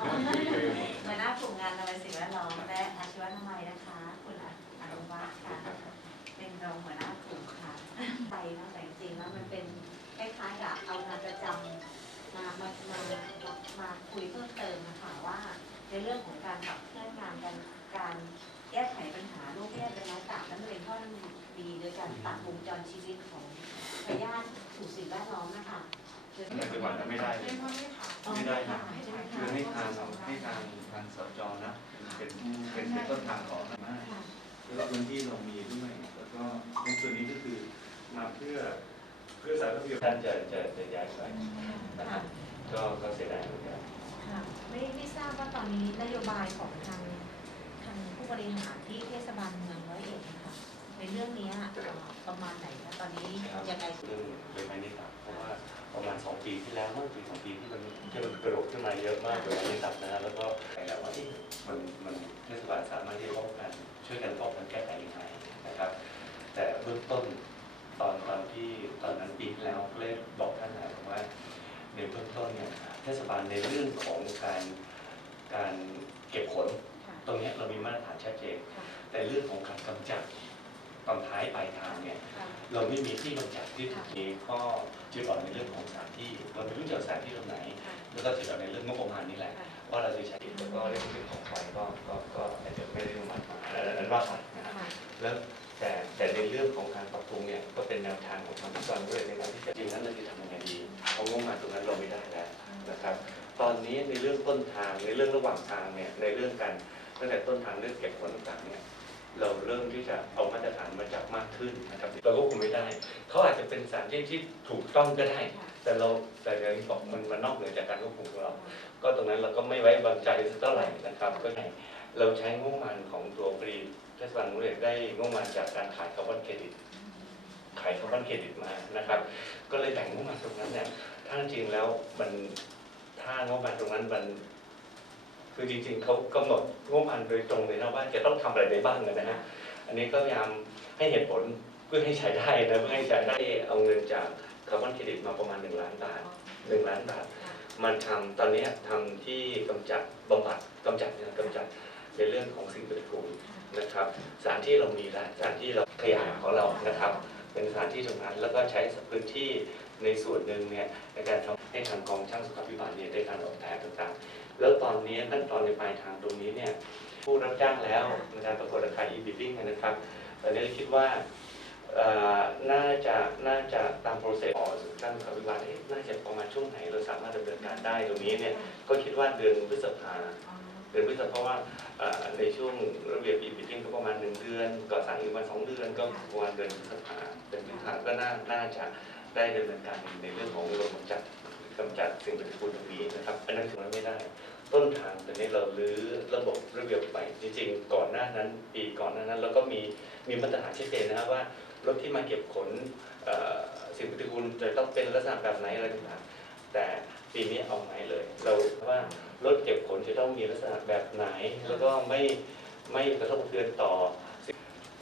หัวหน้ากลุ่มงานอะไรสิ่งแวดล้อมและอาชีวะทำไมนะคะ คุณอนุวัฒน์ค่ะ เป็นรองหัวหน้ากลุ่มค่ะไปนะแต่จริงๆแล้วมันเป็นคล้ายๆกับเอางานประจำมามามามาคุยเพิ่มเติมนะคะว่า ในเรื่องของการขับเคลื่อนงานการการแก้ไขปัญหาโรคแก้เป็นน้ำตาและมะเร็งท่อน้ำดีโดยการตัดวงจรชีวิตของพยาธิสู่สิ่งแวดล้อมนะคะ แต่จังหวัดนั้นไม่ได้เลยไม่ได้ค่ะางทางสจนะเป็นเป็นเป็นต้นทางของมากค่ะแล้วก็พื้นที่เรามีด้วยแล้วก็ในส่วนนี้ก็คือมาเพื่อเพื่อสาธารณประโยชน์ท่านจะจะจะย้ายไปนะครับก็ก็เสียดายเหมือนกันค่ะไม่ไม่ทราบว่าตอนนี้นโยบายของทางทางผู้บริหารที่เทศบาลเมืองร้อยเอ็ดนะคะในเรื่องเนี้ยเอ่อประมาณไหนคะตอนนี้ยังไงเรื่องเลยไม่ได้ตัดเพราะว่า ประมาณสองปีที่แล้วเมื่อปีสองปีที่มันที่มันกระโดดขึ้นมาเยอะมากเลยไม่ได้ตัดนะฮะแล้วก็ไปแล้วว่าเอ๊ะมันมันเทศบาลสามารถที่จะป้องกันช่วยกันป้องกันแก้ไขยังไงนะครับ แต่เบื้องต้นตอนตอนที่ตอนนั้นปีที่แล้วก็เลยบอกท่านนายบอกว่า ในเบื้องต้นเนี่ยเทศบาลในเรื่องของการการเก็บขนค่ะตรงเนี้ยเรามีมาตรฐานชัดเจนค่ะแต่เรื่องของการกำจัด ตอนท้ายปลายทางเนี่ยค่ะเราไม่มีที่กำจัดที่ถูกนี้ก็จุดอ่อนในเรื่องของสถานที่เราไม่รู้จะเอาสถานที่ตรงไหนค่ะแล้วก็จุดอ่อนในเรื่องงบประมาณนี่แหละค่ะว่าเราจะใช้แล้วก็เรื่องเรื่องของไฟก็ก็ก็อาจจะไม่ได้ลงมาอันนั้นว่าไปนะฮะค่ะแล้วแต่แต่ในเรื่องของการปรับปรุงเนี่ยก็เป็นแนวทางของทางทุกคนด้วยในการที่จะจริงนั้นเราจะทำยังไงดีเพราะงบประมาณตรงนั้นเราไม่ได้แล้วนะครับตอนนี้ในเรื่องต้นทางในเรื่องระหว่างทางเนี่ยในเรื่องการตั้งแต่ต้นทางเรื่องเก็บขนต่างๆเนี่ย เราเริ่มที่จะเอามาตรฐานมาจับมากขึ้นนะครับเราก็คงไม่ได้ เขาอาจจะเป็นสารที่ที่ถูกต้องก็ได้ แต่เราแต่อย่างที่บอกมันมันนอกเหนือจากการควบคุมของเรา ก็ตรงนั้นเราก็ไม่ไว้วางใจสักเท่าไหร่นะครับ ก็ให้เราใช้งบประมาณของตัวบริเทศบาลกรุงเทพได้งบประมาณจากการขายคาร์บอนเครดิตขายคาร์บอนเครดิตมานะครับ ก็เลยแบ่งงบประมาณตรงนั้นเนี่ยถ้าจริงๆแล้วมันถ้างบประมาณตรงนั้นมัน คือจริงๆเขากำหนดงบประมาณโดยตรงเลยนะว่าจะต้องทำอะไรได้บ้างนะฮะอันนี้ก็พยายามให้เหตุผลเพื่อให้ใช้ได้นะเพื่อให้ใช้ได้เอาเงินจากคาร์บอนเครดิตมาประมาณ 1 ล้านบาท1ล้านบาท มันทำตอนนี้ทำที่กำจัดบำบัดกำจัดเนี่ยกำจัดในเรื่องของสิ่งปฏิกูลนะครับสถานที่เรามีแล้วสถานที่เราขยายของเรานะครับ เป็นสถานที่ตรงนั้นแล้วก็ใช้พื้นที่ ในส่วนหนึ่งเนี่ยในการทำให้ทางกองช่างสุขภิบาลเนี่ยได้การออกแบบต่างๆ แล้วตอนนี้ขั้นตอนในปลายทางตรงนี้เนี่ยผู้รับจ้างแล้วในการประกวดราคา e-bidding นะครับตอนนี้คิดว่าน่าจะน่าจะตามโปรเซสของช่างสุขภิบาลน่าจะประมาณช่วงไหนเราสามารถดำเนินการได้ตรงนี้เนี่ยก็คิดว่าเดือนพฤษภา ดือนพฤษภาเพราะว่าในช่วงระเบียบอีบิทิ้งก็ประมาณหนึ่งเดือนก่อสร้างอีกประมาณสองเดือนก็ประมาณเดือนพฤษภาเดือนพฤษภาก็น่าน่าจะได้ดำเนินการในเรื่องของระบบกำจัดกำจัดสิ่งปฏิกูลตรงนี้นะครับอันนั้นถือว่าไม่ได้ ต้นทางตอนนี้เราลื้อระบบระเบียบไปจริงๆ ก่อนหน้านั้นปีก่อนหน้านั้นเราก็มีมีมาตรฐานชัดเจนนะครับว่ารถที่มาเก็บขนสิ่งปฏิกูลจะต้องเป็นลักษณะแบบไหนอะไรต่างๆแต่ ปีนี้เอาไหนเลย เราว่ารถเก็บขนจะต้องมีลักษณะแบบไหน แล้วก็ไม่ไม่กระทบเทือนต่อ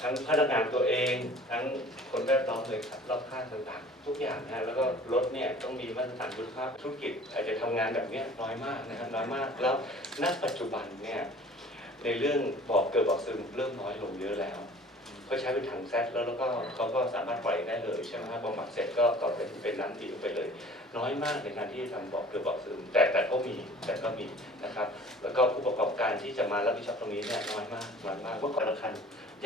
ทั้งพนักงานตัวเอง ทั้งคนแวดล้อมเลยครับรอบข้างต่างๆ ทุกอย่างนะ แล้วก็รถเนี่ยต้องมีมาตรฐานคุณภาพธุรกิจ อาจจะทำงานแบบนี้น้อยมากนะครับน้อยมาก แล้วณปัจจุบันเนี่ยในเรื่องบอกเกิดบอกซึมเริ่มน้อยลงเยอะแล้ว เขาใช้เป็นถังแซดแล้วแล้วก็เขาก็สามารถปล่อยได้เลยใช่ไหมครับบำบัดเสร็จก็ก็เป็นเป็นน้ำผิวไปเลย น้อยมากในการที่จะทำบอกเกิดบอกซึมแต่แต่ก็มีแต่ก็มีนะครับ แล้วก็ผู้ประกอบการที่จะมารับผิดชอบตรงนี้เนี่ยน้อยมากน้อยมากเมื่อก่อนละคัน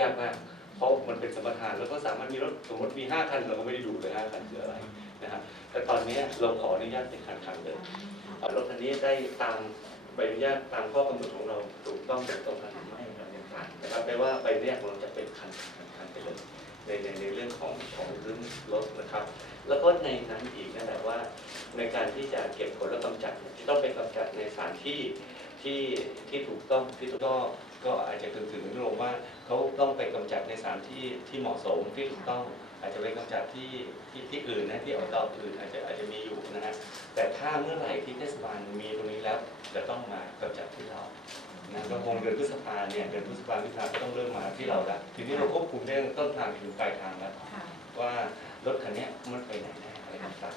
ยากมากเพราะมันเป็นสมรทานแล้วก็สามารถมีรถสมมติมีห้าคันเราก็ไม่ได้ดูเลยห้าคันคืออะไรนะฮะแต่ตอนนี้เราขออนุญาตเป็นคันคันเลยรถคันนี้ได้ตามใบอนุญาตตามข้อกำหนดของเราถูกต้องต้องกันหรือไม่ นะครับไม่ว่าใบอนุญาตของเราจะเป็นคันคันคันไปเลยในในในเรื่องของของเรื่องรถนะครับ แล้วก็ในนั้นอีกนั่นแหละว่า ในการที่จะเก็บผลและกำจัดเนี่ยจะต้องไปกำจัดในสถานที่ที่ที่ถูกต้องที่ถูกต้องก็อาจจะถึงถึงลงว่าเขาต้องไปกำจัดในสถานที่ที่เหมาะสมที่ถูกต้อง อาจจะไปกำจัดที่ที่ที่อื่นนะที่อบตอื่นอาจจะอาจจะมีอยู่นะฮะแต่ถ้าเมื่อไหร่ที่เทศบาลมีตรงนี้แล้วจะต้องมากำจัดที่เรา นะก็คงเดือนพฤษภาเนี่ยเดือนพฤษภาพฤษภาก็ต้องเริ่มมาที่เราแล้วทีนี้เราควบคุมเรื่องต้นทางถึงปลายทางแล้ว ค่ะ ว่ารถคันเนี้ยมันไปไหนได้อะไรต่าง